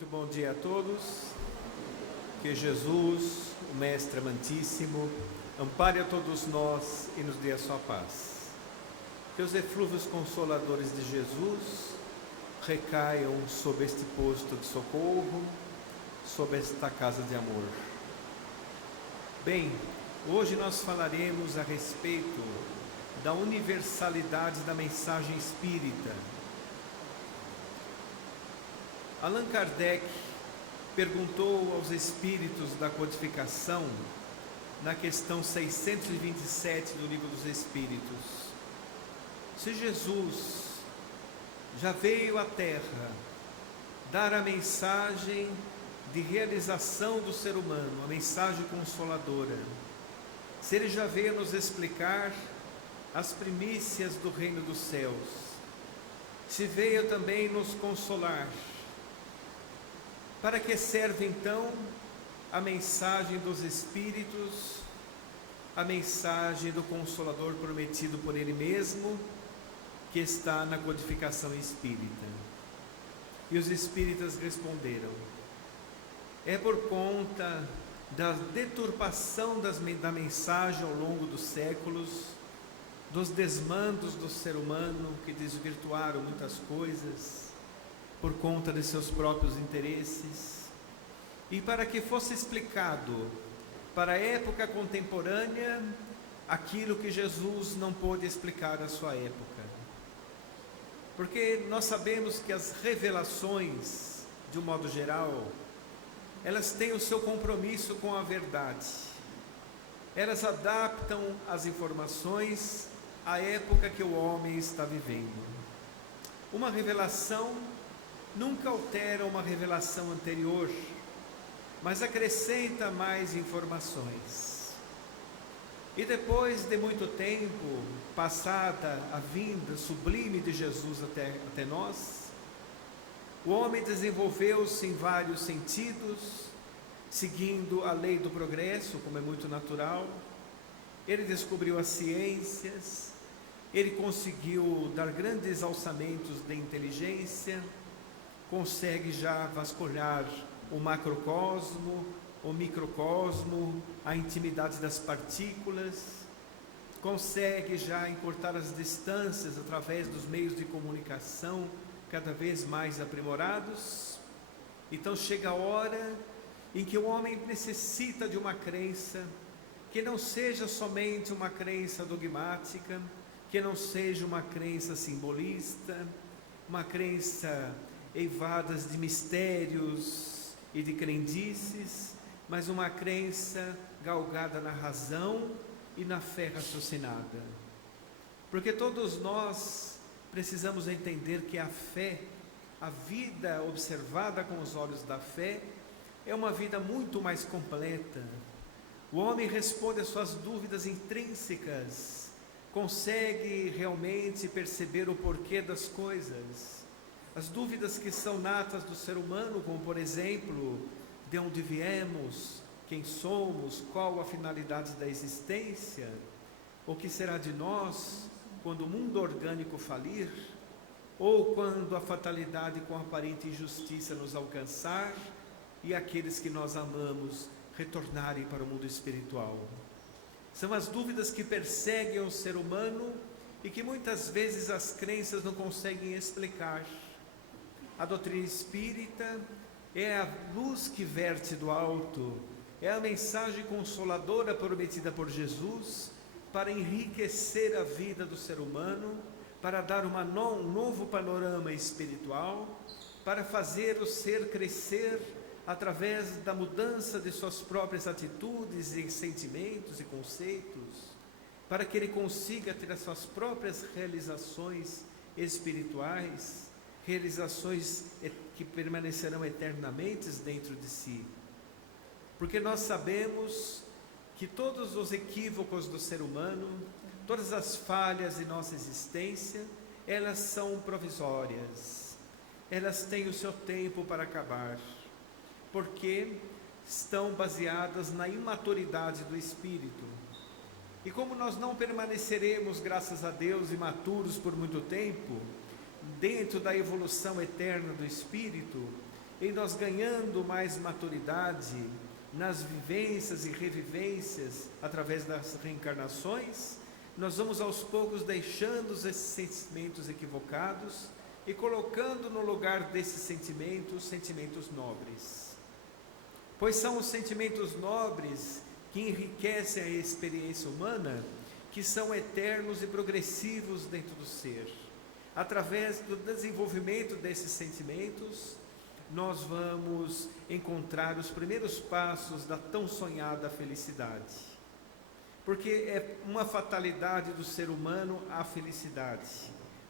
Muito bom dia a todos. Que Jesus, o Mestre amantíssimo, ampare a todos nós e nos dê a sua paz. Que os eflúvios consoladores de Jesus recaiam sobre este posto de socorro, sobre esta casa de amor. Bem, hoje nós falaremos a respeito da universalidade da mensagem espírita. Allan Kardec perguntou aos espíritos da codificação, na questão 627 do Livro dos Espíritos, se Jesus já veio à Terra dar a mensagem de realização do ser humano, a mensagem consoladora, se ele já veio nos explicar as primícias do reino dos céus, se veio também nos consolar, para que serve então a mensagem dos Espíritos, a mensagem do Consolador prometido por Ele mesmo, que está na codificação espírita? E os espíritas responderam: é por conta da deturpação da mensagem ao longo dos séculos, dos desmandos do ser humano que desvirtuaram muitas coisas, por conta de seus próprios interesses, e para que fosse explicado para a época contemporânea aquilo que Jesus não pôde explicar à sua época. Porque nós sabemos que as revelações, de um modo geral, elas têm o seu compromisso com a verdade. Elas adaptam as informações à época que o homem está vivendo. Uma revelação nunca altera uma revelação anterior, mas acrescenta mais informações. E depois de muito tempo, passada a vinda sublime de Jesus até nós, o homem desenvolveu-se em vários sentidos, seguindo a lei do progresso, como é muito natural. Ele descobriu as ciências, ele conseguiu dar grandes alçamentos de inteligência, consegue já vasculhar o macrocosmo, o microcosmo, a intimidade das partículas, consegue já encurtar as distâncias através dos meios de comunicação cada vez mais aprimorados. Então chega a hora em que o homem necessita de uma crença que não seja somente uma crença dogmática, que não seja uma crença simbolista, uma crença eivadas de mistérios e de crendices, mas uma crença galgada na razão e na fé raciocinada. Porque todos nós precisamos entender que a fé, a vida observada com os olhos da fé, é uma vida muito mais completa. O homem responde às suas dúvidas intrínsecas, consegue realmente perceber o porquê das coisas. As dúvidas que são natas do ser humano, como por exemplo, de onde viemos, quem somos, qual a finalidade da existência, o que será de nós quando o mundo orgânico falir, ou quando a fatalidade com aparente injustiça nos alcançar e aqueles que nós amamos retornarem para o mundo espiritual. São as dúvidas que perseguem o ser humano e que muitas vezes as crenças não conseguem explicar. A doutrina espírita é a luz que verte do alto, é a mensagem consoladora prometida por Jesus para enriquecer a vida do ser humano, para dar um novo panorama espiritual, para fazer o ser crescer através da mudança de suas próprias atitudes e sentimentos e conceitos, para que ele consiga ter as suas próprias realizações espirituais, realizações que permanecerão eternamente dentro de si. Porque nós sabemos que todos os equívocos do ser humano, todas as falhas de nossa existência, elas são provisórias, elas têm o seu tempo para acabar, porque estão baseadas na imaturidade do espírito. E como nós não permaneceremos, graças a Deus, imaturos por muito tempo, dentro da evolução eterna do espírito, em nós ganhando mais maturidade nas vivências e revivências através das reencarnações, nós vamos aos poucos deixando esses sentimentos equivocados e colocando no lugar desses sentimentos, sentimentos nobres. Pois são os sentimentos nobres que enriquecem a experiência humana, que são eternos e progressivos dentro do ser. Através do desenvolvimento desses sentimentos, nós vamos encontrar os primeiros passos da tão sonhada felicidade. Porque é uma fatalidade do ser humano a felicidade.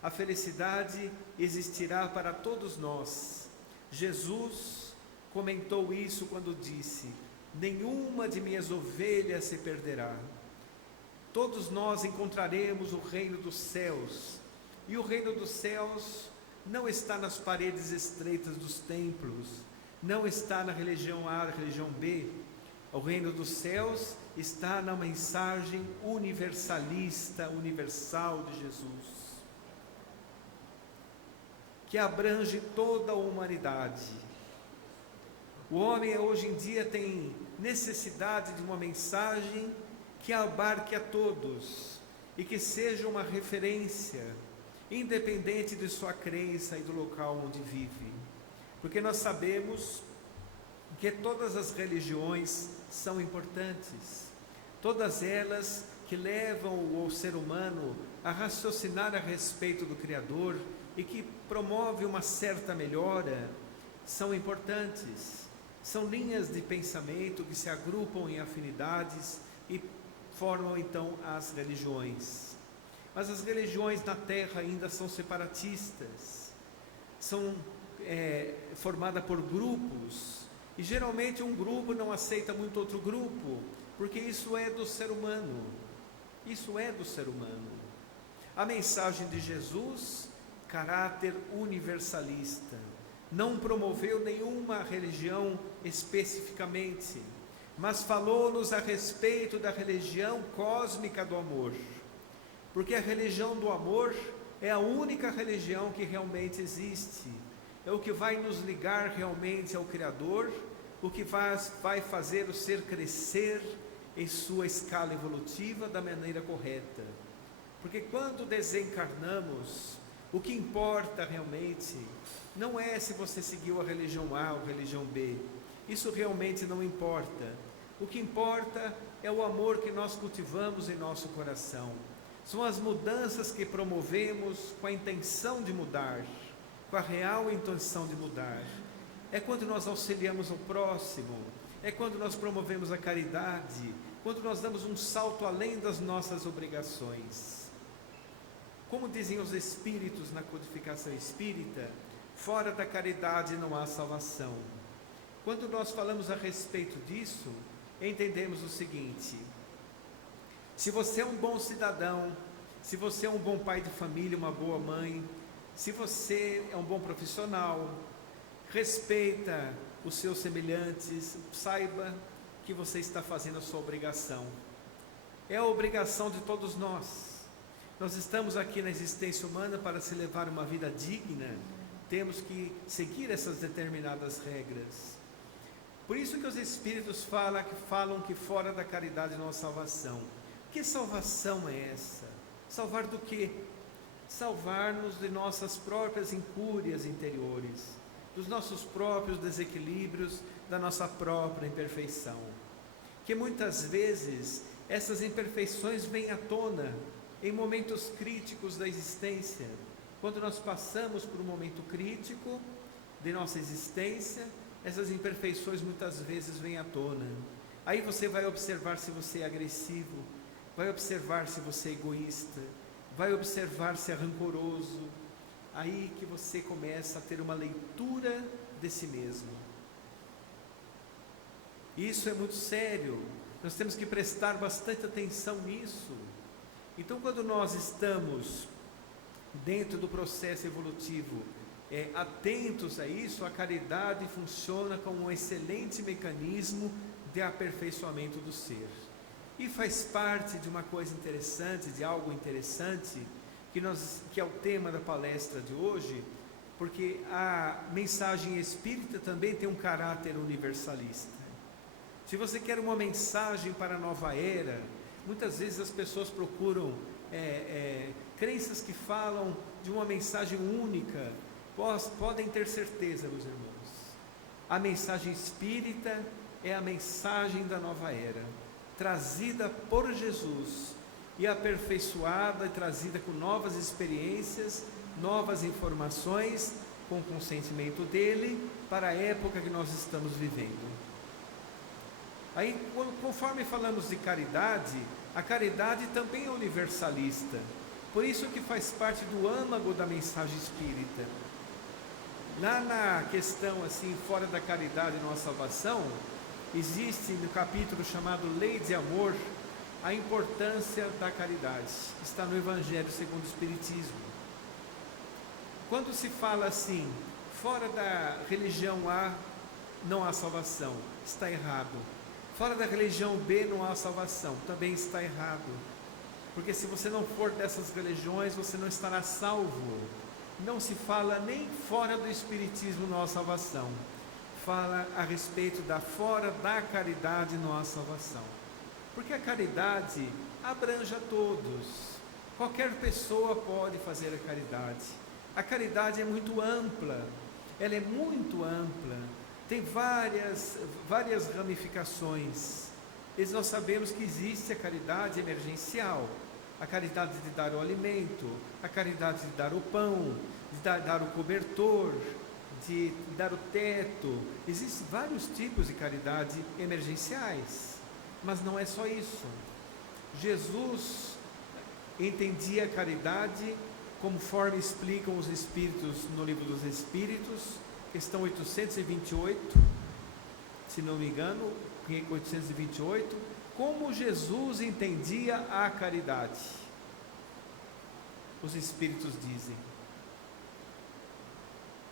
A felicidade existirá para todos nós. Jesus comentou isso quando disse: nenhuma de minhas ovelhas se perderá. Todos nós encontraremos o reino dos céus, e o reino dos céus não está nas paredes estreitas dos templos, não está na religião A, na religião B. O reino dos céus está na mensagem universalista, universal de Jesus, que abrange toda a humanidade. O homem hoje em dia tem necessidade de uma mensagem que abarque a todos e que seja uma referência, independente de sua crença e do local onde vive. Porque nós sabemos que todas as religiões são importantes, todas elas que levam o ser humano a raciocinar a respeito do Criador e que promove uma certa melhora, são importantes. São linhas de pensamento que se agrupam em afinidades e formam então as religiões. Mas as religiões na Terra ainda são separatistas, são formadas por grupos, e geralmente um grupo não aceita muito outro grupo, porque isso é do ser humano. Isso é do ser humano. A mensagem de Jesus, caráter universalista, não promoveu nenhuma religião especificamente, mas falou-nos a respeito da religião cósmica do amor, porque a religião do amor é a única religião que realmente existe, é o que vai nos ligar realmente ao Criador, o que vai fazer o ser crescer em sua escala evolutiva da maneira correta. Porque quando desencarnamos, o que importa realmente não é se você seguiu a religião A ou a religião B, isso realmente não importa. O que importa é o amor que nós cultivamos em nosso coração, são as mudanças que promovemos com a intenção de mudar, com a real intenção de mudar. É quando nós auxiliamos o próximo, é quando nós promovemos a caridade, quando nós damos um salto além das nossas obrigações. Como dizem os espíritos na codificação espírita, fora da caridade não há salvação. Quando nós falamos a respeito disso, entendemos o seguinte: se você é um bom cidadão, se você é um bom pai de família, uma boa mãe, se você é um bom profissional, respeita os seus semelhantes, saiba que você está fazendo a sua obrigação. É a obrigação de todos nós. Nós estamos aqui na existência humana para se levar uma vida digna, temos que seguir essas determinadas regras. Por isso que os Espíritos falam que fora da caridade não há salvação. Que salvação é essa? Salvar do quê? Salvar-nos de nossas próprias incúrias interiores, dos nossos próprios desequilíbrios, da nossa própria imperfeição. Que muitas vezes essas imperfeições vêm à tona em momentos críticos da existência. Quando nós passamos por um momento crítico de nossa existência, essas imperfeições muitas vezes vêm à tona. Aí você vai observar se você é agressivo, vai observar se você é egoísta, vai observar se é rancoroso. Aí que você começa a ter uma leitura de si mesmo. Isso é muito sério, nós temos que prestar bastante atenção nisso. Então, quando nós estamos dentro do processo evolutivo, atentos a isso, a caridade funciona como um excelente mecanismo de aperfeiçoamento do ser. E faz parte de uma coisa interessante, de algo interessante, que é o tema da palestra de hoje, porque a mensagem espírita também tem um caráter universalista. Se você quer uma mensagem para a nova era, muitas vezes as pessoas procuram crenças que falam de uma mensagem única. Podem ter certeza, meus irmãos, a mensagem espírita é a mensagem da nova era, trazida por Jesus e aperfeiçoada e trazida com novas experiências, novas informações, com o consentimento dele, para a época que nós estamos vivendo. Aí, conforme falamos de caridade, a caridade também é universalista, por isso que faz parte do âmago da mensagem espírita. Lá na questão assim, fora da caridade não há salvação, existe no capítulo chamado Lei de Amor, a importância da caridade, está no Evangelho segundo o Espiritismo. Quando se fala assim, fora da religião A não há salvação, está errado. Fora da religião B não há salvação, também está errado. Porque se você não for dessas religiões, você não estará salvo. Não se fala nem fora do Espiritismo não há salvação. Fala a respeito da fora da caridade não há salvação. Porque a caridade abrange a todos. Qualquer pessoa pode fazer a caridade. A caridade é muito ampla, ela é muito ampla, tem várias ramificações. E nós sabemos que existe a caridade emergencial, a caridade de dar o alimento, a caridade de dar o pão, de dar o cobertor, de dar o teto. Existem vários tipos de caridade emergenciais, mas não é só isso. Jesus entendia a caridade conforme explicam os Espíritos no Livro dos Espíritos, questão 828, se não me engano, 828, como Jesus entendia a caridade. Os Espíritos dizem,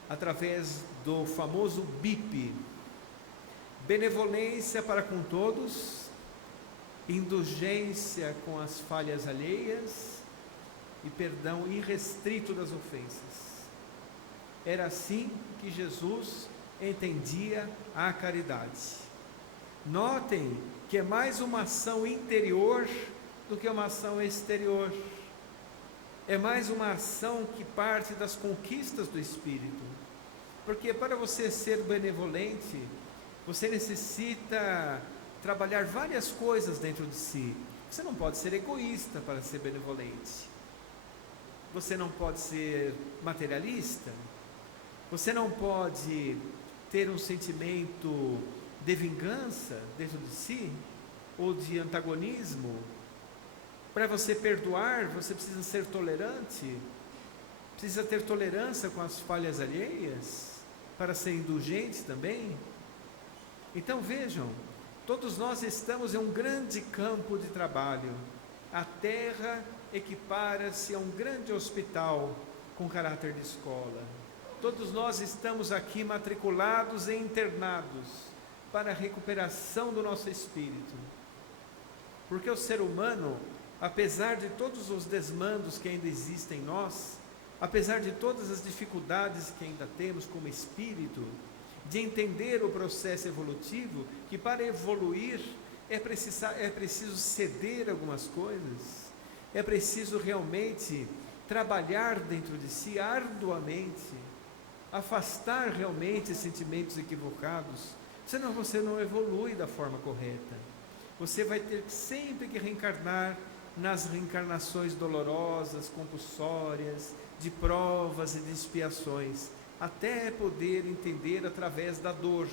através do famoso BIP, benevolência para com todos, indulgência com as falhas alheias, e perdão irrestrito das ofensas. Era assim que Jesus entendia a caridade. Notem que é mais uma ação interior do que uma ação exterior. É mais uma ação que parte das conquistas do Espírito. Porque para você ser benevolente, você necessita trabalhar várias coisas dentro de si. Você não pode ser egoísta para ser benevolente. Você não pode ser materialista, você não pode ter um sentimento de vingança dentro de si, ou de antagonismo. Para você perdoar, você precisa ser tolerante, precisa ter tolerância com as falhas alheias, para ser indulgente também. Então vejam, todos nós estamos em um grande campo de trabalho. A terra equipara-se a um grande hospital com caráter de escola. Todos nós estamos aqui matriculados e internados para a recuperação do nosso espírito. Porque o ser humano, apesar de todos os desmandos que ainda existem em nós, apesar de todas as dificuldades que ainda temos como espírito, de entender o processo evolutivo, que para evoluir é preciso ceder algumas coisas, é preciso realmente trabalhar dentro de si arduamente, afastar realmente sentimentos equivocados, senão você não evolui da forma correta. Você vai ter sempre que reencarnar nas reencarnações dolorosas, compulsórias, de provas e de expiações, até poder entender através da dor.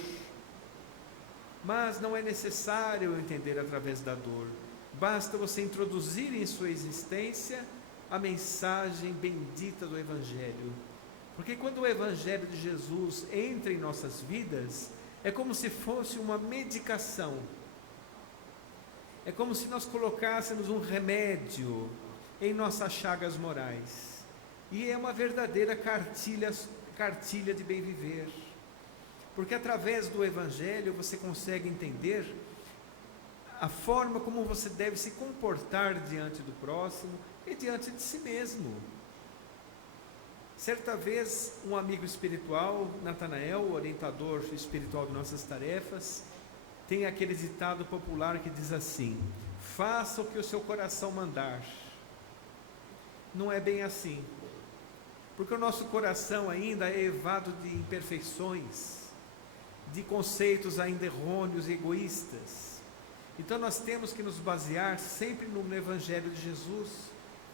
Mas não é necessário entender através da dor. Basta você introduzir em sua existência a mensagem bendita do Evangelho. Porque quando o Evangelho de Jesus entra em nossas vidas, é como se fosse uma medicação. É como se nós colocássemos um remédio em nossas chagas morais. E é uma verdadeira cartilha de bem viver. Porque através do Evangelho você consegue entender a forma como você deve se comportar diante do próximo e diante de si mesmo. Certa vez, um amigo espiritual, Natanael, orientador espiritual de nossas tarefas, tem aquele ditado popular que diz assim: faça o que o seu coração mandar. Não é bem assim, porque o nosso coração ainda é evado de imperfeições, de conceitos ainda errôneos e egoístas. Então nós temos que nos basear sempre no Evangelho de Jesus,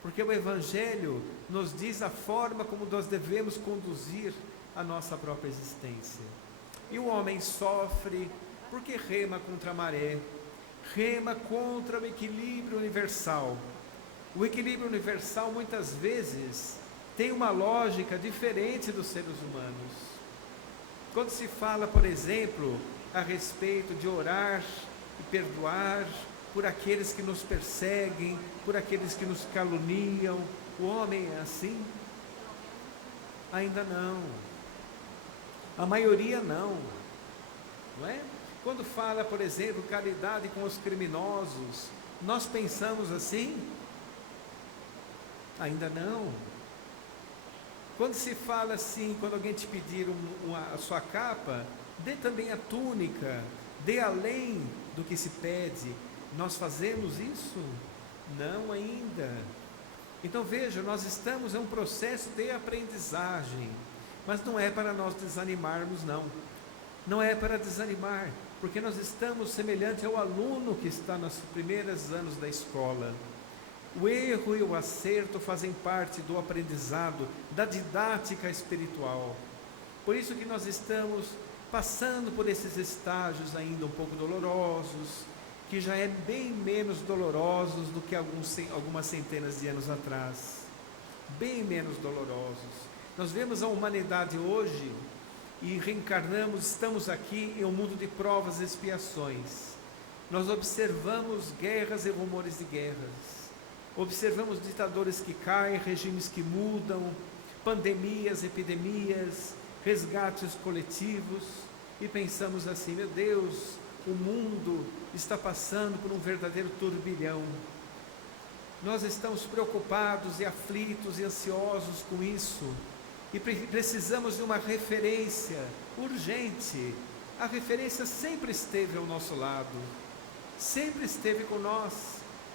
porque o Evangelho nos diz a forma como nós devemos conduzir a nossa própria existência. E o homem sofre porque rema contra a maré, rema contra o equilíbrio universal. O equilíbrio universal muitas vezes tem uma lógica diferente dos seres humanos. Quando se fala, por exemplo, a respeito de orar e perdoar por aqueles que nos perseguem, por aqueles que nos caluniam, o homem é assim? Ainda não. A maioria não é? Quando fala, por exemplo, caridade com os criminosos, nós pensamos assim? Ainda não. Quando se fala assim, quando alguém te pedir a sua capa, dê também a túnica, dê além do que se pede. Nós fazemos isso? Não ainda. Então veja, nós estamos em um processo de aprendizagem, mas não é para nós desanimarmos, não. Não é para desanimar, porque nós estamos semelhante ao aluno que está nos primeiros anos da escola. O erro e o acerto fazem parte do aprendizado, da didática espiritual. Por isso que nós estamos passando por esses estágios ainda um pouco dolorosos, que já é bem menos dolorosos do que algumas centenas de anos atrás. Bem menos dolorosos. Nós vemos a humanidade hoje e reencarnamos, estamos aqui em um mundo de provas e expiações. Nós observamos guerras e rumores de guerras. Observamos ditadores que caem, regimes que mudam, pandemias, epidemias, resgates coletivos, e pensamos assim: meu Deus, o mundo está passando por um verdadeiro turbilhão. Nós estamos preocupados e aflitos e ansiosos com isso, e precisamos de uma referência urgente. A referência sempre esteve ao nosso lado, sempre esteve com nós.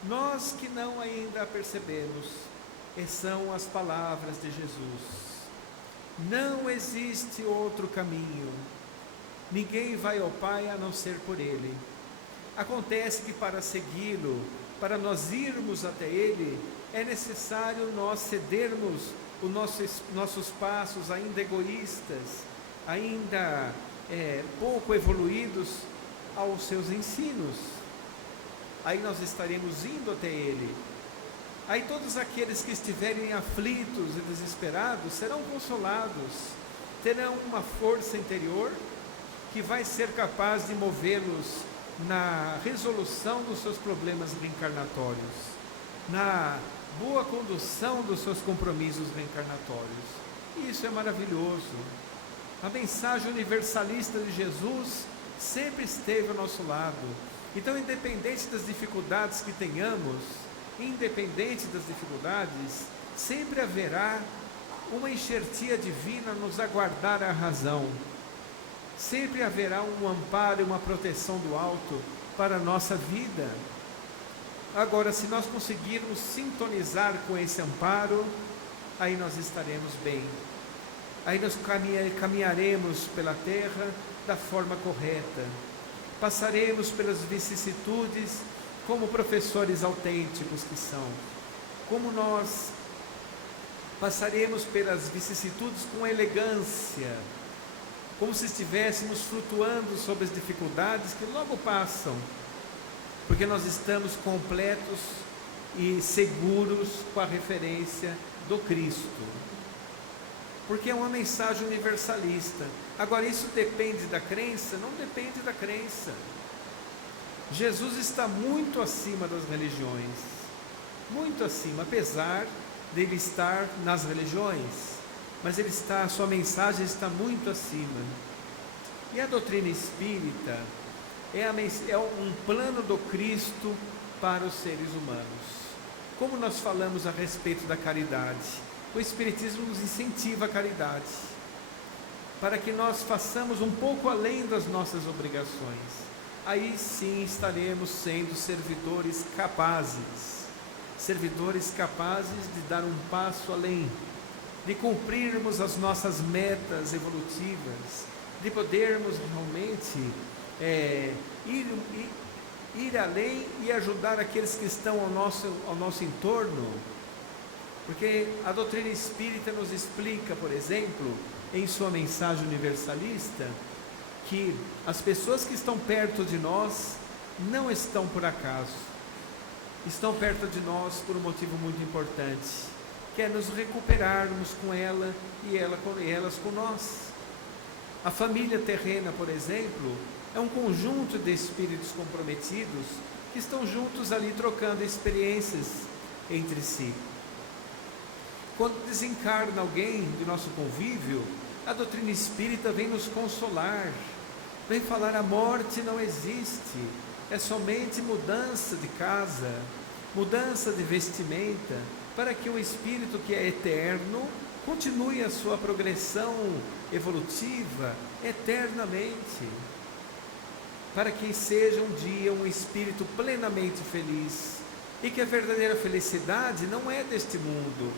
Nós que não ainda a percebemos, são as palavras de Jesus. Não existe outro caminho, ninguém vai ao Pai a não ser por Ele. Acontece que para segui-lo, para nós irmos até Ele, é necessário nós cedermos os nossos passos ainda egoístas, ainda pouco evoluídos aos seus ensinos. Aí nós estaremos indo até Ele. Aí todos aqueles que estiverem aflitos e desesperados serão consolados, terão uma força interior que vai ser capaz de movê-los na resolução dos seus problemas reencarnatórios, na boa condução dos seus compromissos reencarnatórios. E isso é maravilhoso. A mensagem universalista de Jesus sempre esteve ao nosso lado. Então, independente das dificuldades que tenhamos, sempre haverá uma enxertia divina a nos aguardar a razão. Sempre haverá um amparo e uma proteção do alto para a nossa vida. Agora, se nós conseguirmos sintonizar com esse amparo, aí nós estaremos bem. Aí nós caminharemos pela terra da forma correta. Passaremos pelas vicissitudes como professores autênticos que são. Como nós passaremos pelas vicissitudes com elegância, como se estivéssemos flutuando sobre as dificuldades que logo passam, porque nós estamos completos e seguros com a referência do Cristo, porque é uma mensagem universalista. Agora, isso depende da crença? Não depende da crença. Jesus está muito acima das religiões, muito acima, apesar dele estar nas religiões, mas a sua mensagem está muito acima. E a doutrina espírita é um plano do Cristo para os seres humanos. Como nós falamos a respeito da caridade, o Espiritismo nos incentiva a caridade, para que nós façamos um pouco além das nossas obrigações. Aí sim estaremos sendo servidores capazes de dar um passo além, de cumprirmos as nossas metas evolutivas, de podermos realmente ir além e ajudar aqueles que estão ao nosso entorno. Porque a doutrina espírita nos explica, por exemplo, em sua mensagem universalista, que as pessoas que estão perto de nós não estão por acaso, estão perto de nós por um motivo muito importante, que é nos recuperarmos com ela e elas com nós. A família terrena, por exemplo, é um conjunto de espíritos comprometidos que estão juntos ali trocando experiências entre si. Quando desencarna alguém do nosso convívio, a doutrina espírita vem nos consolar, vem falar: a morte não existe, é somente mudança de casa, mudança de vestimenta, para que o espírito que é eterno continue a sua progressão evolutiva eternamente, para que seja um dia um espírito plenamente feliz, e que a verdadeira felicidade não é deste mundo,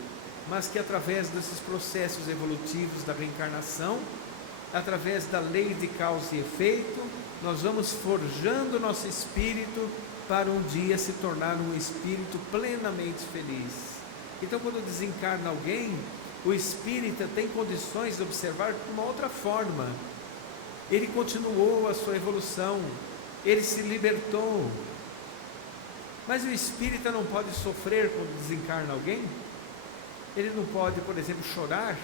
mas que através desses processos evolutivos da reencarnação, através da lei de causa e efeito, nós vamos forjando o nosso espírito para um dia se tornar um espírito plenamente feliz. Então, quando desencarna alguém, o espírita tem condições de observar de uma outra forma. Ele continuou a sua evolução, ele se libertou. Mas o espírita não pode sofrer quando desencarna alguém? Ele não pode, por exemplo, chorar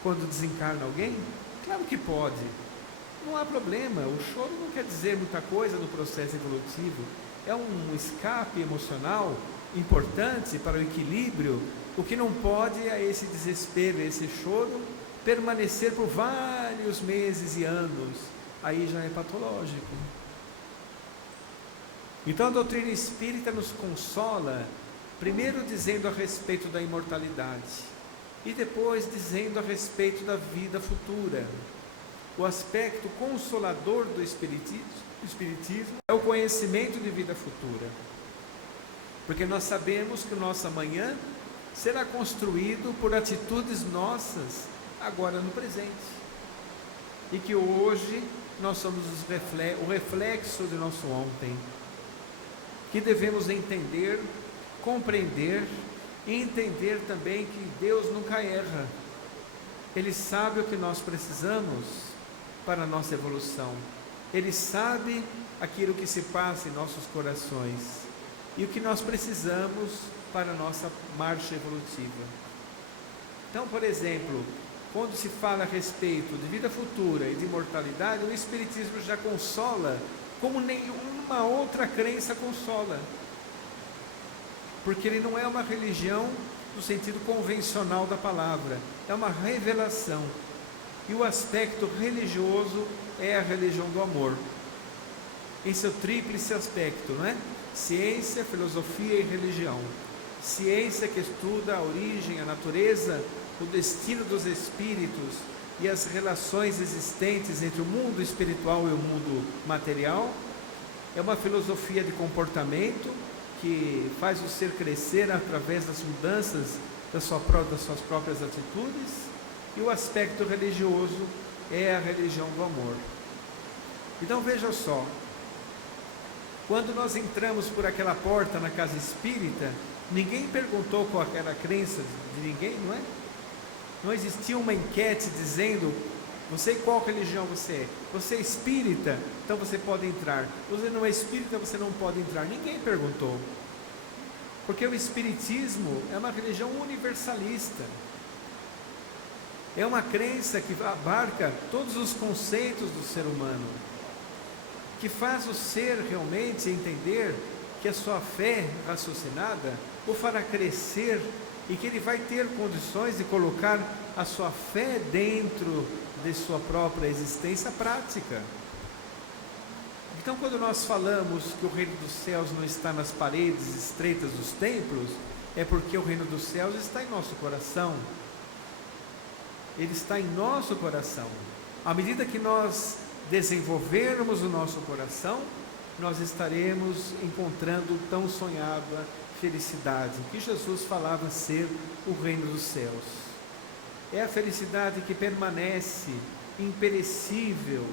quando desencarna alguém? Claro que pode, não há problema. O choro não quer dizer muita coisa no processo evolutivo, é um escape emocional importante para o equilíbrio. O que não pode é esse desespero, esse choro permanecer por vários meses e anos, aí já é patológico. Então a doutrina espírita nos consola, primeiro dizendo a respeito da imortalidade, e depois dizendo a respeito da vida futura. O aspecto consolador do Espiritismo é o conhecimento de vida futura, porque nós sabemos que o nosso amanhã será construído por atitudes nossas agora no presente, e que hoje nós somos o reflexo de nosso ontem, que devemos entender, compreender e entender também que Deus nunca erra. Ele sabe o que nós precisamos para a nossa evolução, Ele sabe aquilo que se passa em nossos corações e o que nós precisamos para a nossa marcha evolutiva. Então, por exemplo, quando se fala a respeito de vida futura e de imortalidade, o Espiritismo já consola como nenhuma outra crença consola, porque ele não é uma religião no sentido convencional da palavra, é uma revelação, e o aspecto religioso é a religião do amor, em seu tríplice aspecto, não é? Ciência, filosofia e religião. Ciência que estuda a origem, a natureza, o destino dos espíritos e as relações existentes entre o mundo espiritual e o mundo material. É uma filosofia de comportamento que faz o ser crescer através das mudanças das suas próprias atitudes. E o aspecto religioso é a religião do amor. Então veja só, quando nós entramos por aquela porta na casa espírita, ninguém perguntou qual era a crença de ninguém, não é? Não existia uma enquete dizendo: você qual religião você é? Você é espírita? Então você pode entrar. Você não é espírita, você não pode entrar. Ninguém perguntou. Porque o espiritismo é uma religião universalista. É uma crença que abarca todos os conceitos do ser humano, que faz o ser realmente entender que a sua fé raciocinada o fará crescer e que ele vai ter condições de colocar a sua fé dentro de sua própria existência prática. Então, quando nós falamos que o reino dos céus não está nas paredes estreitas dos templos, é porque o reino dos céus está em nosso coração, ele está em nosso coração. À medida que nós desenvolvermos o nosso coração, nós estaremos encontrando tão sonhada felicidade, que Jesus falava ser o reino dos céus. É a felicidade que permanece imperecível,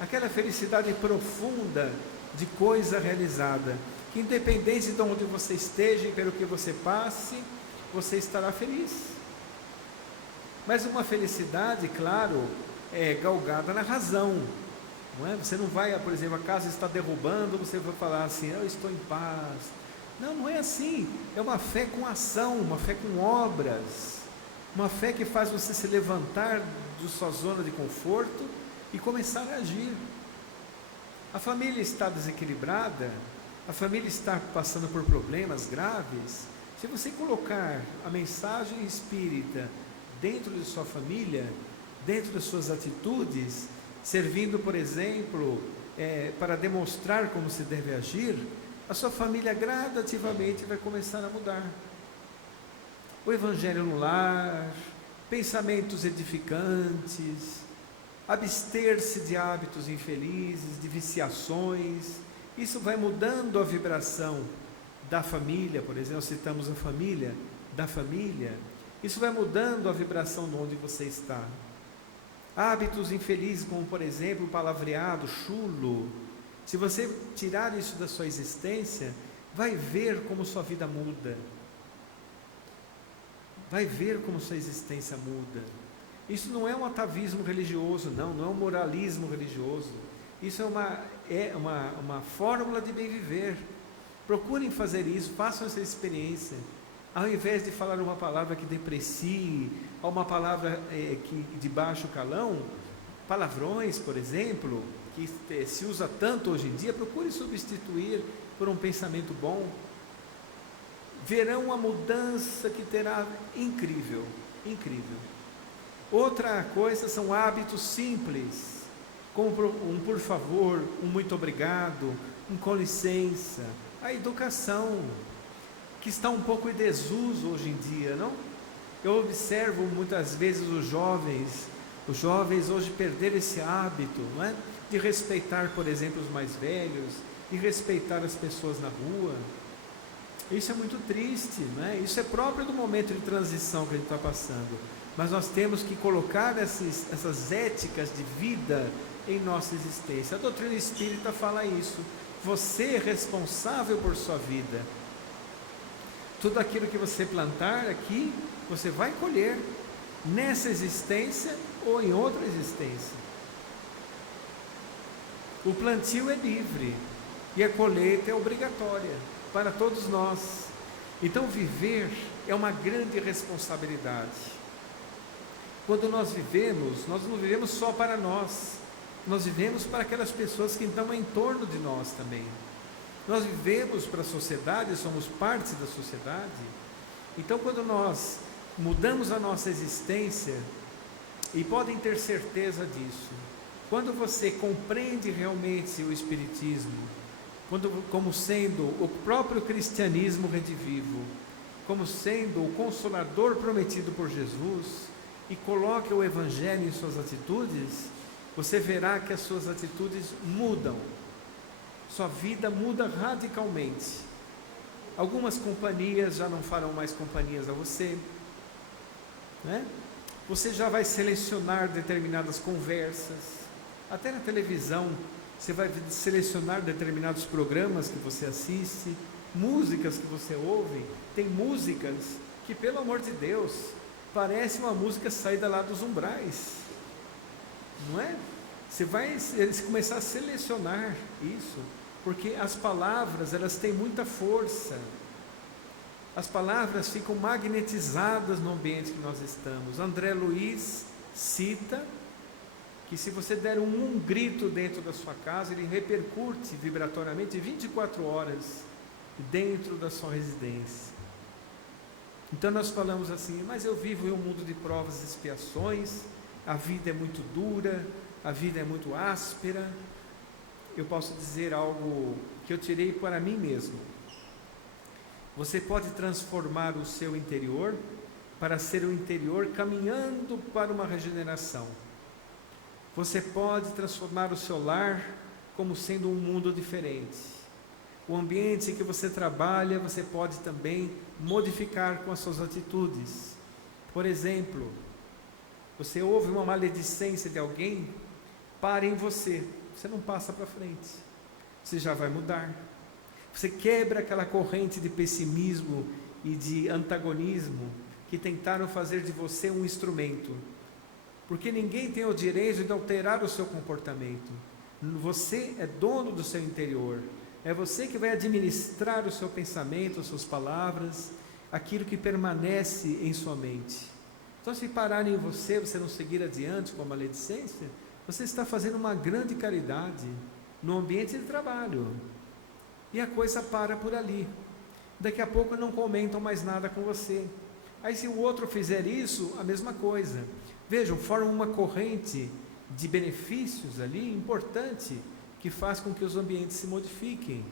aquela felicidade profunda de coisa realizada, que independente de onde você esteja e pelo que você passe, você estará feliz. Mas uma felicidade, claro, é galgada na razão, não é? Você não vai, por exemplo, a casa está derrubando, você vai falar assim, eu estou em paz. Não, não é assim. É uma fé com ação, uma fé com obras, uma fé que faz você se levantar de sua zona de conforto e começar a agir. A família está desequilibrada, a família está passando por problemas graves. Se você colocar a mensagem espírita dentro de sua família, dentro das suas atitudes, servindo, por exemplo, para demonstrar como se deve agir, a sua família gradativamente vai começar a mudar. O evangelho no lar, pensamentos edificantes, abster-se de hábitos infelizes, de viciações, isso vai mudando a vibração da família, por exemplo, citamos a família, da família, isso vai mudando a vibração de onde você está. Hábitos infelizes, como por exemplo o palavreado, chulo, se você tirar isso da sua existência, vai ver como sua vida muda, vai ver como sua existência muda. Isso não é um atavismo religioso, não é um moralismo religioso, isso é uma fórmula de bem viver. Procurem fazer isso, façam essa experiência, ao invés de falar uma palavra que deprecie, ou uma palavra que de baixo calão, palavrões, por exemplo, que se usa tanto hoje em dia, procure substituir por um pensamento bom. Verão uma mudança que terá incrível, incrível. Outra coisa são hábitos simples, como um por favor, um muito obrigado, um com licença. A educação, que está um pouco em desuso hoje em dia, não? Eu observo muitas vezes os jovens hoje perderam esse hábito, não é? De respeitar, por exemplo, os mais velhos, de respeitar as pessoas na rua. Isso é muito triste, não é? Isso é próprio do momento de transição que a gente está passando, mas nós temos que colocar essas éticas de vida em nossa existência. A doutrina espírita fala isso, você é responsável por sua vida, tudo aquilo que você plantar aqui, você vai colher, nessa existência ou em outra existência. O plantio é livre e a colheita é obrigatória para todos nós. Então viver é uma grande responsabilidade. Quando nós não vivemos só para nós vivemos para aquelas pessoas que estão em torno de nós também. Nós vivemos para a sociedade, somos parte da sociedade. Então quando nós mudamos a nossa existência, e podem ter certeza disso, quando você compreende realmente o Espiritismo, como sendo o próprio cristianismo redivivo, como sendo o Consolador prometido por Jesus, e coloque o Evangelho em suas atitudes, você verá que as suas atitudes mudam, sua vida muda radicalmente. Algumas companhias já não farão mais companhias a você, né? Você já vai selecionar determinadas conversas, até na televisão, você vai selecionar determinados programas que você assiste, músicas que você ouve. Tem músicas que, pelo amor de Deus, parece uma música saída lá dos umbrais, não é? Você vai começar a selecionar isso, porque as palavras, elas têm muita força. As palavras ficam magnetizadas no ambiente que nós estamos. André Luiz cita que se você der um grito dentro da sua casa, ele repercute vibratoriamente 24 horas dentro da sua residência. Então nós falamos assim, mas eu vivo em um mundo de provas e expiações, a vida é muito dura, a vida é muito áspera. Eu posso dizer algo que eu tirei para mim mesmo. Você pode transformar o seu interior para ser o interior caminhando para uma regeneração. Você pode transformar o seu lar como sendo um mundo diferente. O ambiente em que você trabalha, você pode também modificar com as suas atitudes. Por exemplo, você ouve uma maledicência de alguém, pare em você, você não passa para frente, você já vai mudar. Você quebra aquela corrente de pessimismo e de antagonismo que tentaram fazer de você um instrumento, porque ninguém tem o direito de alterar o seu comportamento. Você é dono do seu interior, é você que vai administrar o seu pensamento, as suas palavras, aquilo que permanece em sua mente. Então, se pararem em você, você não seguir adiante com a maledicência, você está fazendo uma grande caridade no ambiente de trabalho, e a coisa para por ali. Daqui a pouco não comentam mais nada com você. Aí, se o outro fizer isso, a mesma coisa. Vejam, forma uma corrente de benefícios ali importante, que faz com que os ambientes se modifiquem,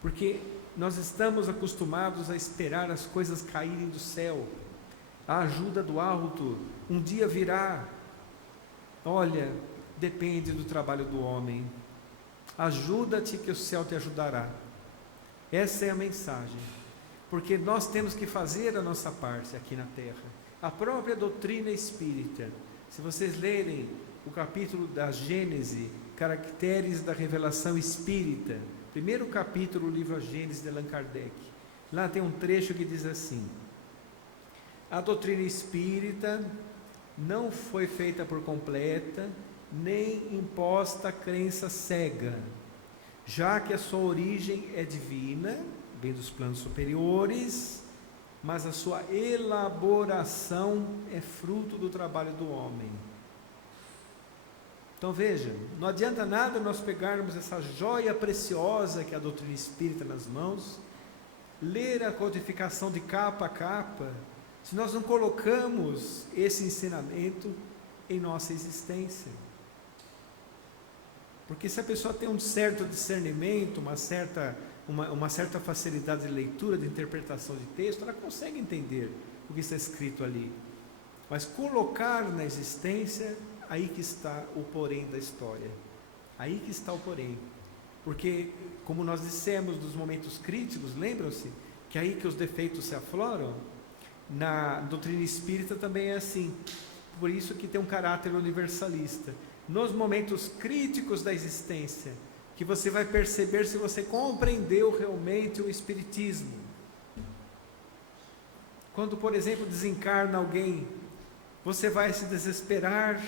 porque nós estamos acostumados a esperar as coisas caírem do céu, a ajuda do alto um dia virá. Olha, depende do trabalho do homem. Ajuda-te que o céu te ajudará. Essa é a mensagem, porque nós temos que fazer a nossa parte aqui na terra. A própria doutrina espírita, se vocês lerem o capítulo da Gênese, Caracteres da Revelação Espírita, primeiro capítulo do livro A Gênese de Allan Kardec, lá tem um trecho que diz assim: a doutrina espírita não foi feita por completa, nem imposta a crença cega, já que a sua origem é divina, vem dos planos superiores, mas a sua elaboração é fruto do trabalho do homem. Então veja, não adianta nada nós pegarmos essa joia preciosa que é a doutrina espírita nas mãos, ler a codificação de capa a capa, se nós não colocamos esse ensinamento em nossa existência. Porque se a pessoa tem um certo discernimento, uma certa facilidade de leitura, de interpretação de texto, ela consegue entender o que está escrito ali. Mas colocar na existência, aí que está o porém da história. Aí que está o porém. Porque, como nós dissemos nos momentos críticos, lembram-se que aí que os defeitos se afloram? Na doutrina espírita também é assim. Por isso que tem um caráter universalista. Nos momentos críticos da existência, que você vai perceber se você compreendeu realmente o espiritismo. Quando, por exemplo, desencarna alguém, você vai se desesperar,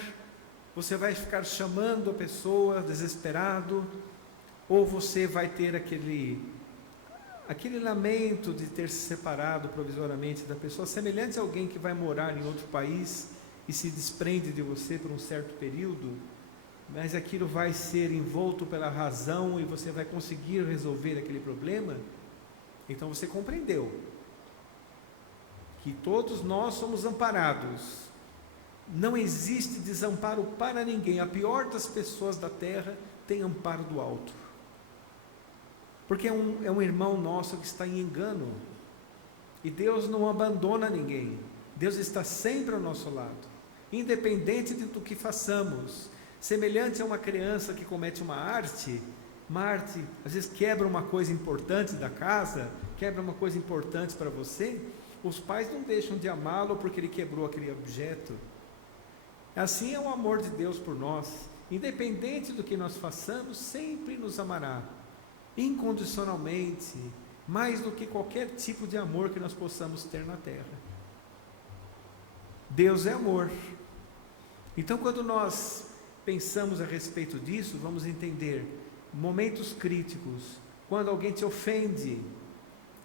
você vai ficar chamando a pessoa desesperado, ou você vai ter aquele lamento de ter se separado provisoriamente da pessoa, semelhante a alguém que vai morar em outro país e se desprende de você por um certo período, mas aquilo vai ser envolto pela razão e você vai conseguir resolver aquele problema. Então você compreendeu que todos nós somos amparados. Não existe desamparo para ninguém. A pior das pessoas da terra tem amparo do alto, porque é um irmão nosso que está em engano, e Deus não abandona ninguém. Deus está sempre ao nosso lado, independente do que façamos. Semelhante a uma criança que comete uma arte, às vezes quebra uma coisa importante da casa, quebra uma coisa importante para você, os pais não deixam de amá-lo porque ele quebrou aquele objeto. Assim é o amor de Deus por nós, independente do que nós façamos, sempre nos amará, incondicionalmente, mais do que qualquer tipo de amor que nós possamos ter na terra. Deus é amor. Então, quando nós pensamos a respeito disso, vamos entender momentos críticos, quando alguém te ofende,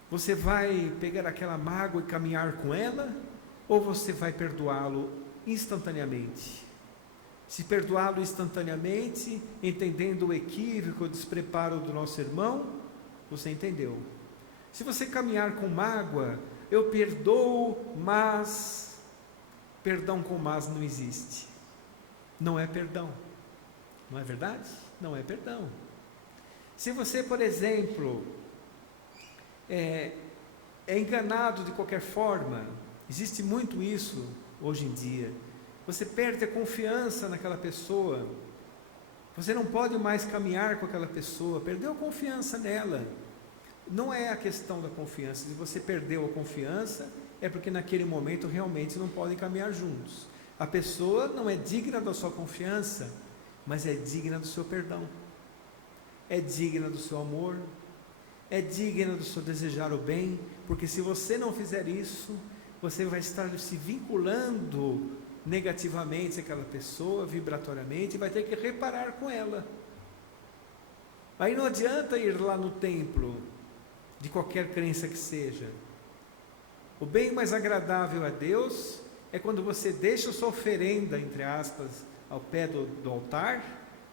você vai pegar aquela mágoa e caminhar com ela, ou você vai perdoá-lo instantaneamente? Se perdoá-lo instantaneamente, entendendo o equívoco, o despreparo do nosso irmão, você entendeu. Se você caminhar com mágoa, eu perdoo, mas perdão com mas não existe. Não é perdão. Não é verdade? Não é perdão. Se você, por exemplo, é enganado de qualquer forma, Existe muito isso hoje em dia. Você perde a confiança naquela pessoa. Você não pode mais caminhar com aquela pessoa, perdeu a confiança nela. Não é a questão da confiança. Se você perdeu a confiança, é porque naquele momento realmente não podem caminhar juntos. A pessoa não é digna da sua confiança, mas é digna do seu perdão, é digna do seu amor, é digna do seu desejar o bem, porque se você não fizer isso, você vai estar se vinculando negativamente àquela pessoa, vibratoriamente, e vai ter que reparar com ela. Aí não adianta ir lá no templo, de qualquer crença que seja. O bem mais agradável a Deus é quando você deixa a sua oferenda, entre aspas, ao pé do altar,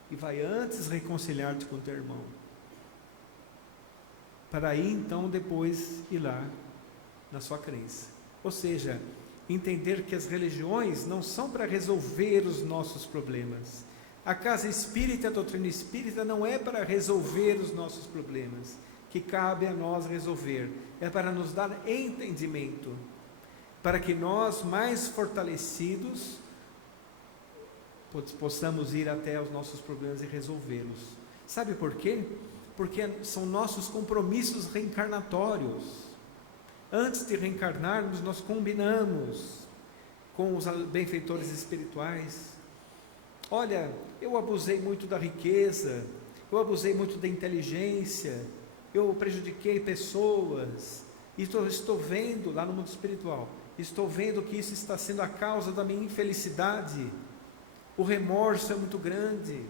e vai antes reconciliar-te com o teu irmão, para aí então depois ir lá na sua crença. Ou seja, entender que as religiões não são para resolver os nossos problemas. A casa espírita, a doutrina espírita não é para resolver os nossos problemas, que cabe a nós resolver, é para nos dar entendimento, para que nós, mais fortalecidos, possamos ir até os nossos problemas e resolvê-los. Sabe por quê? Porque são nossos compromissos reencarnatórios. Antes de reencarnarmos, nós combinamos com os benfeitores espirituais: olha, eu abusei muito da riqueza, eu abusei muito da inteligência, eu prejudiquei pessoas, e estou vendo lá no mundo espiritual, estou vendo que isso está sendo a causa da minha infelicidade, o remorso é muito grande,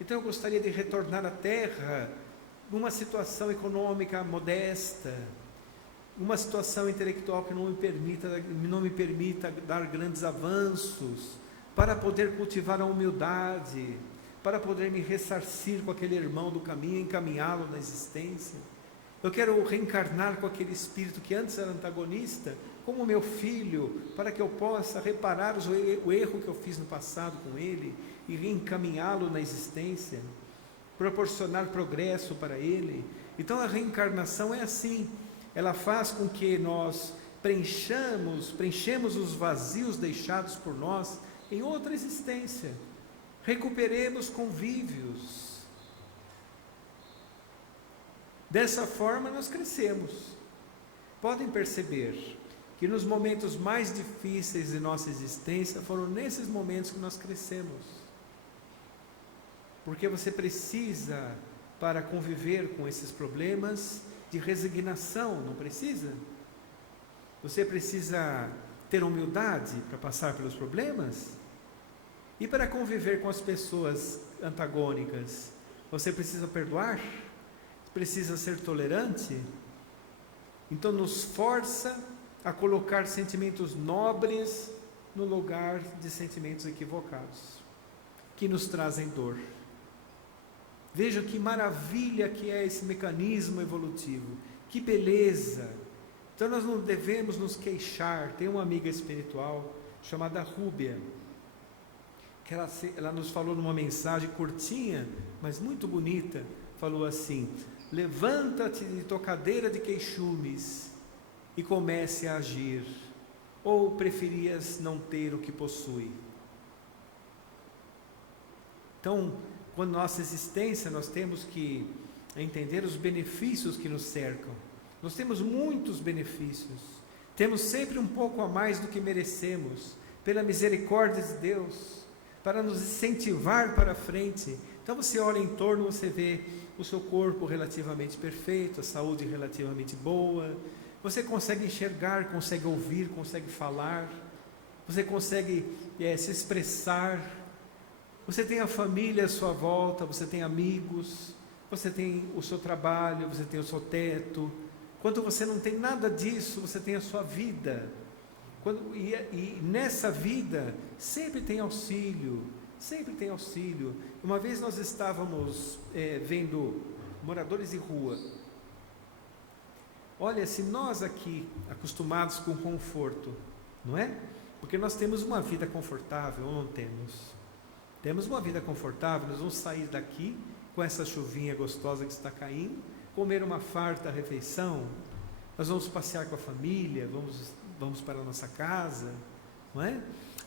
então eu gostaria de retornar à Terra numa situação econômica modesta, uma situação intelectual que não me permita dar grandes avanços, para poder cultivar a humildade, para poder me ressarcir com aquele irmão do caminho, encaminhá-lo na existência. Eu quero reencarnar com aquele espírito que antes era antagonista, como meu filho, para que eu possa reparar o erro que eu fiz no passado com ele e reencaminhá-lo na existência, proporcionar progresso para ele. Então a reencarnação é assim, ela faz com que nós preenchemos os vazios deixados por nós em outra existência, recuperemos convívios. Dessa forma nós crescemos. Podem perceber que nos momentos mais difíceis de nossa existência, foram nesses momentos que nós crescemos. Porque você precisa, para conviver com esses problemas, de resignação, não precisa? Você precisa ter humildade para passar pelos problemas? E para conviver com as pessoas antagônicas, você precisa perdoar? Precisa ser tolerante? Então nos força a colocar sentimentos nobres no lugar de sentimentos equivocados, que nos trazem dor. Veja que maravilha que é esse mecanismo evolutivo, que beleza. Então nós não devemos nos queixar. Tem uma amiga espiritual chamada Rúbia, que ela nos falou numa mensagem curtinha, mas muito bonita, falou assim: levanta-te de tua cadeira de queixumes e comece a agir, ou preferias não ter o que possui? Então, quando nossa existência, nós temos que entender os benefícios que nos cercam. Nós temos muitos benefícios, temos sempre um pouco a mais do que merecemos, pela misericórdia de Deus, para nos incentivar para frente. Então você olha em torno, você vê o seu corpo relativamente perfeito, a saúde relativamente boa, você consegue enxergar, consegue ouvir, consegue falar, você consegue se expressar, você tem a família à sua volta, você tem amigos, você tem o seu trabalho, você tem o seu teto. Quando você não tem nada disso, você tem a sua vida. E nessa vida sempre tem auxílio, sempre tem auxílio. Uma vez nós estávamos vendo moradores de rua. Olha, se nós aqui, acostumados com conforto, não é? Porque nós temos uma vida confortável, ou não temos? Temos uma vida confortável, nós vamos sair daqui com essa chuvinha gostosa que está caindo, comer uma farta refeição, nós vamos passear com a família, vamos vamos para a nossa casa, não é?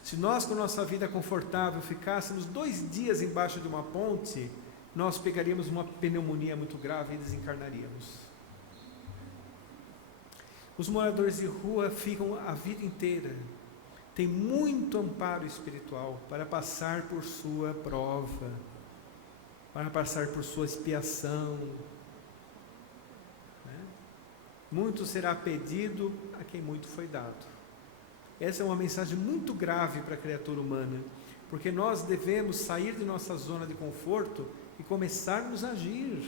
Se nós, com nossa vida confortável, ficássemos 2 dias embaixo de uma ponte, nós pegaríamos uma pneumonia muito grave e desencarnaríamos. Os moradores de rua ficam a vida inteira, têm muito amparo espiritual para passar por sua prova, para passar por sua expiação. Muito será pedido a quem muito foi dado. Essa é uma mensagem muito grave para a criatura humana, porque nós devemos sair de nossa zona de conforto e começarmos a agir.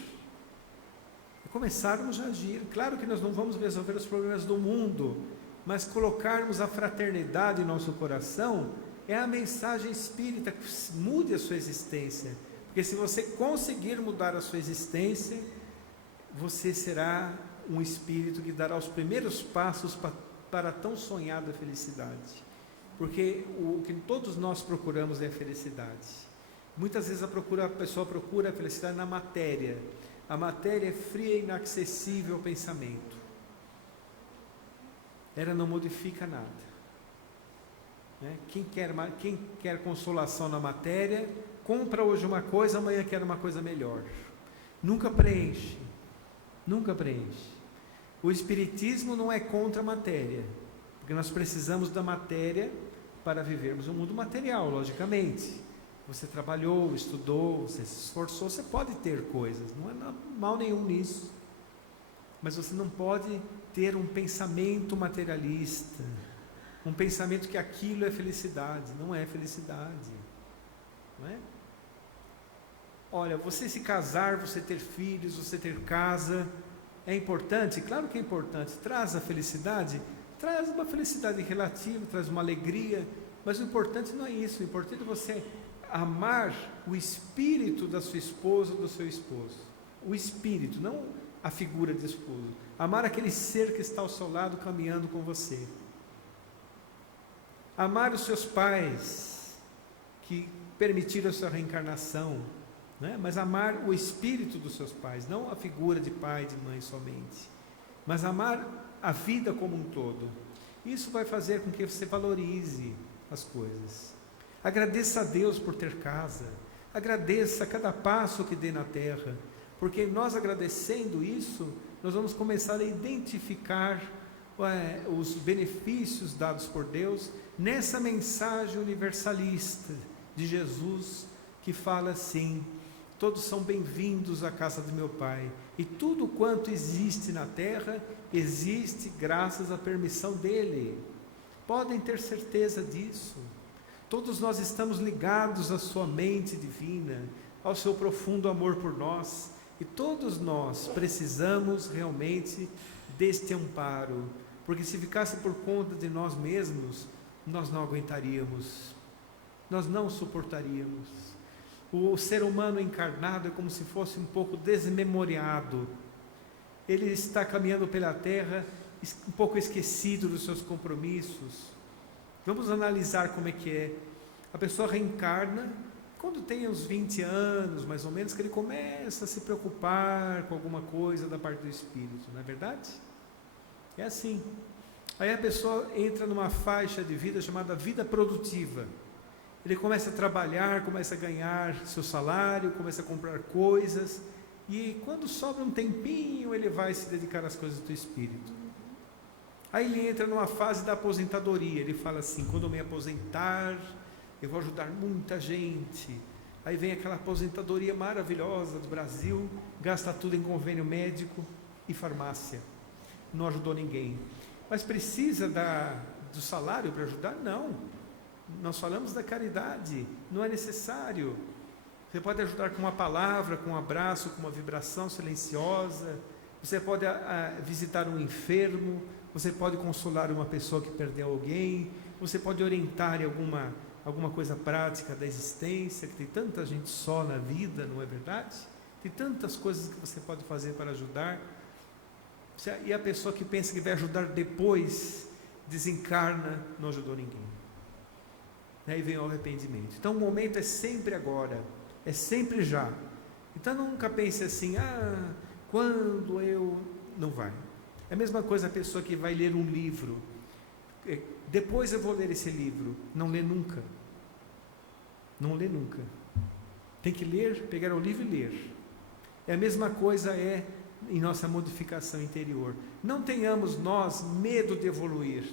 Claro que nós não vamos resolver os problemas do mundo, mas colocarmos a fraternidade em nosso coração é a mensagem espírita que mude a sua existência. Porque se você conseguir mudar a sua existência, você será um espírito que dará os primeiros passos para a tão sonhada felicidade. Porque o que todos nós procuramos é a felicidade. Muitas vezes a pessoa procura a felicidade na matéria. A matéria é fria e inacessível ao pensamento. Ela não modifica nada. Quem quer consolação na matéria, compra hoje uma coisa, amanhã quer uma coisa melhor. Nunca preenche. O Espiritismo não é contra a matéria, porque nós precisamos da matéria para vivermos um mundo material, logicamente. Você trabalhou, estudou, você se esforçou, você pode ter coisas, não há mal nenhum nisso. Mas você não pode ter um pensamento materialista, um pensamento que aquilo é felicidade. Não é felicidade, não é? Olha, você se casar, você ter filhos, você ter casa, é importante? Claro que é importante. Traz a felicidade? Traz uma felicidade relativa, traz uma alegria, mas o importante não é isso. O importante é você amar o espírito da sua esposa ou do seu esposo. O espírito, não a figura de esposo. Amar aquele ser que está ao seu lado caminhando com você. Amar os seus pais que permitiram a sua reencarnação, né? Mas amar o espírito dos seus pais, não a figura de pai e de mãe somente, mas amar a vida como um todo. Isso vai fazer com que você valorize as coisas. Agradeça a Deus por ter casa, agradeça cada passo que dê na terra, porque nós agradecendo isso, nós vamos começar a identificar os benefícios dados por Deus nessa mensagem universalista de Jesus, que fala assim: todos são bem-vindos à casa do meu Pai, e tudo quanto existe na terra, existe graças à permissão dEle. Podem ter certeza disso. Todos nós estamos ligados à sua mente divina, ao seu profundo amor por nós, e todos nós precisamos realmente deste amparo, porque se ficasse por conta de nós mesmos, nós não aguentaríamos, nós não suportaríamos. O ser humano encarnado é como se fosse um pouco desmemoriado. Ele está caminhando pela terra um pouco esquecido dos seus compromissos. Vamos analisar como é que é. A pessoa reencarna quando tem uns 20 anos, mais ou menos, que ele começa a se preocupar com alguma coisa da parte do espírito, não é verdade? É assim. Aí a pessoa entra numa faixa de vida chamada vida produtiva. Ele começa a trabalhar, começa a ganhar seu salário, começa a comprar coisas, e quando sobra um tempinho, ele vai se dedicar às coisas do espírito. Aí ele entra numa fase da aposentadoria. Ele fala assim: quando eu me aposentar, eu vou ajudar muita gente. Aí vem aquela aposentadoria maravilhosa do Brasil, gasta tudo em convênio médico e farmácia, não ajudou ninguém. Mas precisa do salário para ajudar? Não. Nós falamos da caridade, não é necessário. Você pode ajudar com uma palavra, com um abraço, com uma vibração silenciosa. Você pode visitar um enfermo, você pode consolar uma pessoa que perdeu alguém, você pode orientar em alguma coisa prática da existência, que tem tanta gente só na vida, não é verdade? Tem tantas coisas que você pode fazer para ajudar. E a pessoa que pensa que vai ajudar depois, desencarna, não ajudou ninguém. Aí vem o arrependimento. Então o momento é sempre agora, é sempre já. Então nunca pense assim: quando eu... Não vai. É a mesma coisa a pessoa que vai ler um livro. depois eu vou ler esse livro. Não lê nunca. Não lê nunca. Tem que ler, pegar o livro e ler. A mesma coisa em nossa modificação interior. Não tenhamos nós medo de evoluir.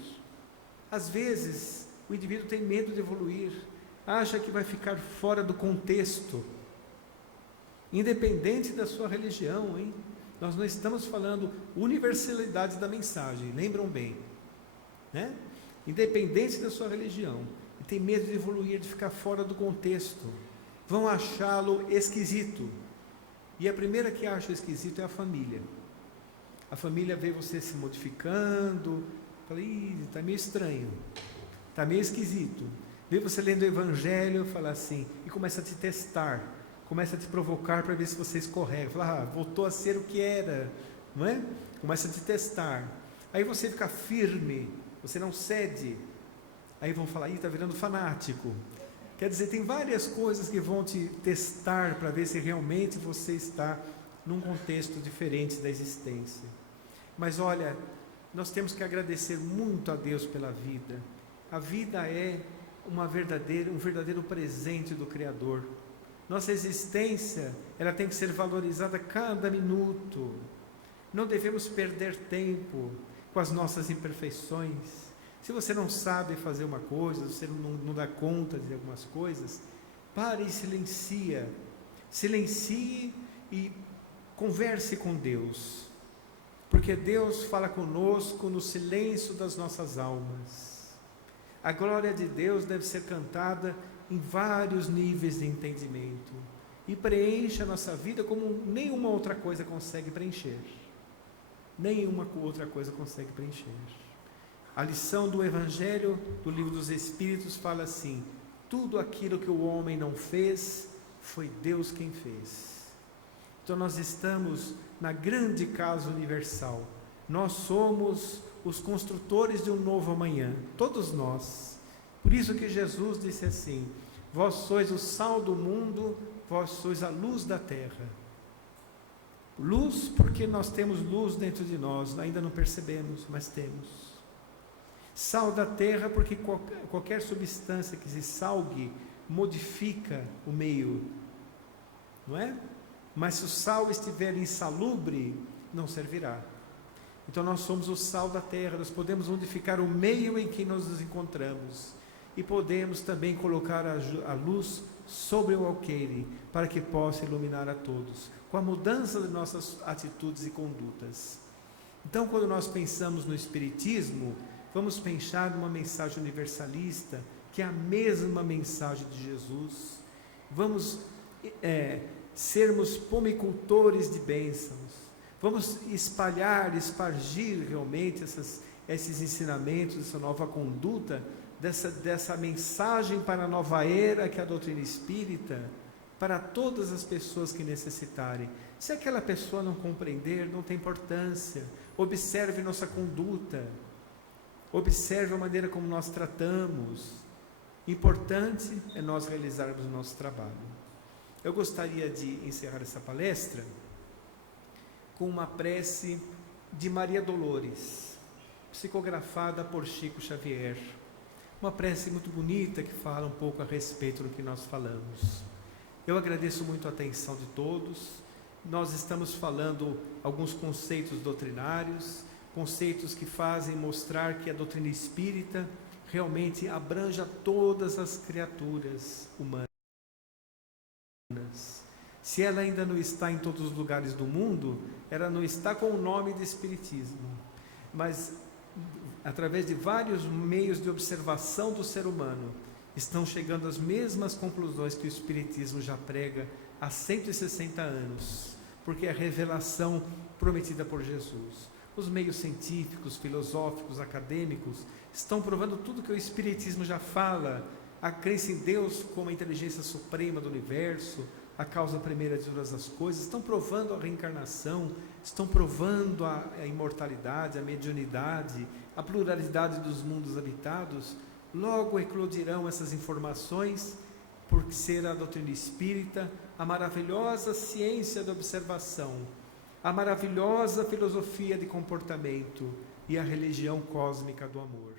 Às vezes, o indivíduo tem medo de evoluir, acha que vai ficar fora do contexto, independente da sua religião, hein? Nós não estamos falando universalidade da mensagem, lembram bem, né? Independente da sua religião, e tem medo de evoluir, de ficar fora do contexto, vão achá-lo esquisito. E a primeira que acha esquisito é a família. A família vê você se modificando, fala, está meio estranho, está meio esquisito. Vê você lendo o Evangelho, fala assim, e começa a te testar, começa a te provocar para ver se você escorrega. Fala, voltou a ser o que era, não é? Começa a te testar. Aí você fica firme, você não cede. Aí vão falar, está virando fanático. Quer dizer, tem várias coisas que vão te testar para ver se realmente você está num contexto diferente da existência. Mas olha, nós temos que agradecer muito a Deus pela vida. A vida é um verdadeiro presente do Criador. Nossa existência, ela tem que ser valorizada a cada minuto. Não devemos perder tempo com as nossas imperfeições. Se você não sabe fazer uma coisa, se você não dá conta de algumas coisas, pare e silencia. Silencie e converse com Deus. Porque Deus fala conosco no silêncio das nossas almas. A glória de Deus deve ser cantada em vários níveis de entendimento. E preenche a nossa vida como nenhuma outra coisa consegue preencher. Nenhuma outra coisa consegue preencher. A lição do Evangelho, do Livro dos Espíritos, fala assim: tudo aquilo que o homem não fez, foi Deus quem fez. Então nós estamos na grande casa universal. Nós somos os construtores de um novo amanhã, todos nós. Por isso que Jesus disse assim: vós sois o sal do mundo, vós sois a luz da terra. Luz porque nós temos luz dentro de nós, ainda não percebemos, mas temos. Sal da terra porque qualquer substância que se salgue modifica o meio, não é? Mas se o sal estiver insalubre, não servirá. Então nós somos o sal da terra, nós podemos modificar o meio em que nós nos encontramos e podemos também colocar a luz sobre o alqueire para que possa iluminar a todos, com a mudança de nossas atitudes e condutas. Então, quando nós pensamos no Espiritismo, vamos pensar numa mensagem universalista, que é a mesma mensagem de Jesus. Vamos sermos pomicultores de bênçãos. Vamos espargir realmente esses ensinamentos, essa nova conduta, dessa mensagem para a nova era, que é a doutrina espírita, para todas as pessoas que necessitarem. Se aquela pessoa não compreender, não tem importância. Observe nossa conduta. Observe a maneira como nós tratamos. Importante é nós realizarmos o nosso trabalho. Eu gostaria de encerrar essa palestra com uma prece de Maria Dolores, psicografada por Chico Xavier. Uma prece muito bonita que fala um pouco a respeito do que nós falamos. Eu agradeço muito a atenção de todos. Nós estamos falando alguns conceitos doutrinários, conceitos que fazem mostrar que a doutrina espírita realmente abrange a todas as criaturas humanas. Se ela ainda não está em todos os lugares do mundo, ela não está com o nome de Espiritismo, mas através de vários meios de observação do ser humano, estão chegando às mesmas conclusões que o Espiritismo já prega há 160 anos, porque é a revelação prometida por Jesus. Os meios científicos, filosóficos, acadêmicos estão provando tudo que o Espiritismo já fala: a crença em Deus como a inteligência suprema do universo, a causa primeira de todas as coisas, estão provando a reencarnação, estão provando a imortalidade, a mediunidade, a pluralidade dos mundos habitados. Logo eclodirão essas informações, por ser a doutrina espírita a maravilhosa ciência da observação, a maravilhosa filosofia de comportamento e a religião cósmica do amor.